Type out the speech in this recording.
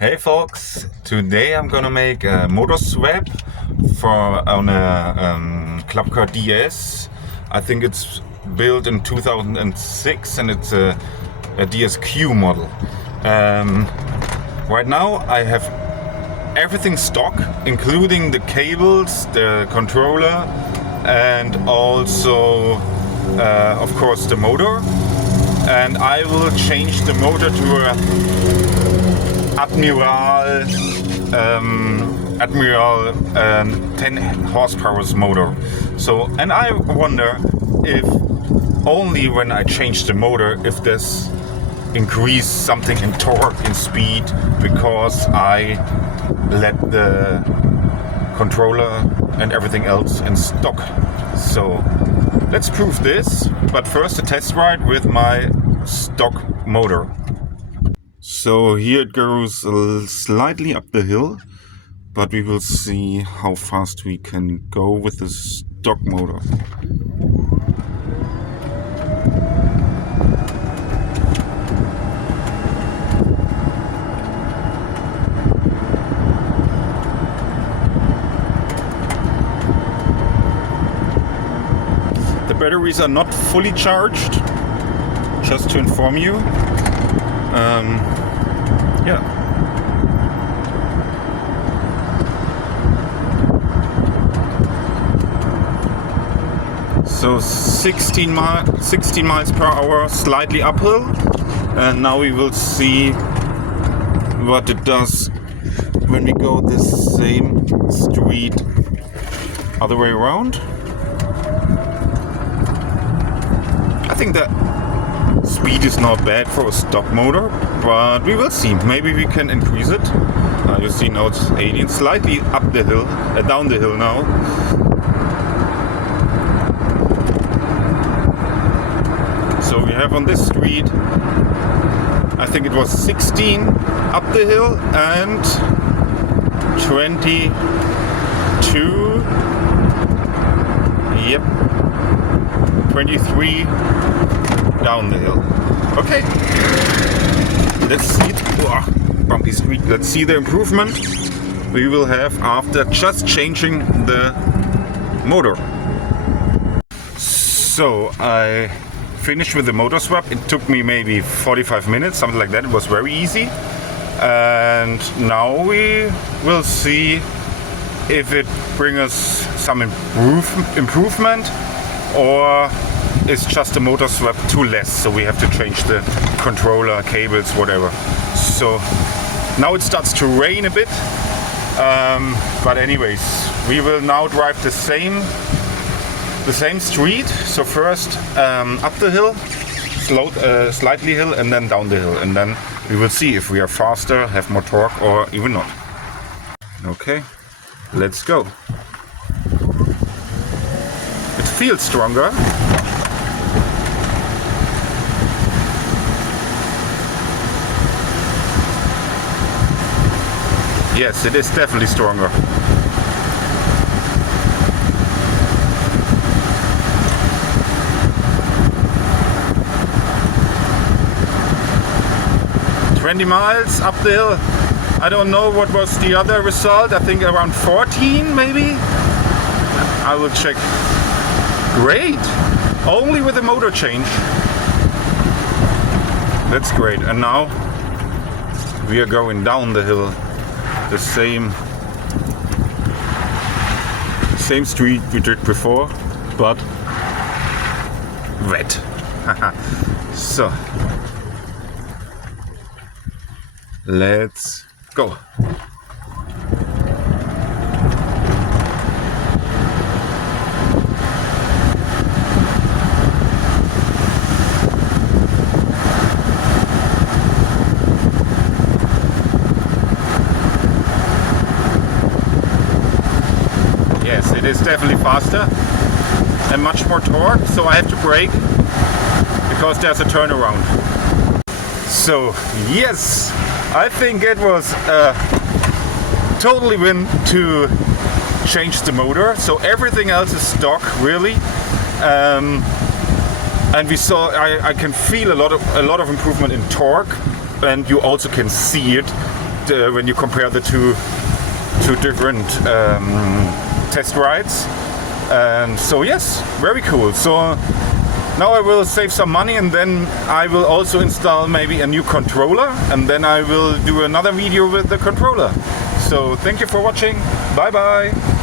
Hey folks, today I'm gonna make a motor swap on a Club Car DS. I think it's built in 2006 and it's a DSQ model. Right now I have everything stock, including the cables, the controller, and also of course the motor. And I will change the motor to a Admiral 10 horsepower motor. So, and I wonder if only when I change the motor, if this increase something in torque, in speed, because I let the controller and everything else in stock. So let's prove this, but first a test ride with my stock motor. So here it goes slightly up the hill, but we will see how fast we can go with the stock motor. The batteries are not fully charged, just to inform you. Yeah. So 16 miles per hour, slightly uphill, and now we will see what it does when we go the same street other way around. I think that speed is not bad for a stock motor, but we will see. Maybe we can increase it. You see now it's 80, slightly up the hill, down the hill now. So we have on this street, I think it was 16 up the hill and 22. Yep, 23. Down the hill. Okay, let's see it. Bumpy street. Let's see the improvement we will have after just changing the motor. So I finished with the motor swap. It took me maybe 45 minutes, something like that. It was very easy. And now we will see if it brings us some improvement, or it's just a motor swap too less, so we have to change the controller, cables, whatever. So now it starts to rain a bit, but anyways, we will now drive the same street. So first up the hill, slightly hill, and then down the hill, and then we will see if we are faster, have more torque, or even not. Okay, let's go. It feels stronger. Yes, it is definitely stronger. "20 miles up the hill." I don't know what was the other result. I think around 14 maybe. I will check. Great! Only with the motor change. That's great. And now we are going down the hill. The same street we did before, but wet. So let's go. Yes, it is definitely faster and much more torque, so I have to brake because there's a turnaround. So yes, I think it was a totally win to change the motor. So everything else is stock, really. And we saw, I can feel a lot of improvement in torque, and you also can see it. when you compare the two different test rides. And so yes, very cool. So now I will save some money, and then I will also install maybe a new controller, and then I will do another video with the controller. So thank you for watching. Bye bye.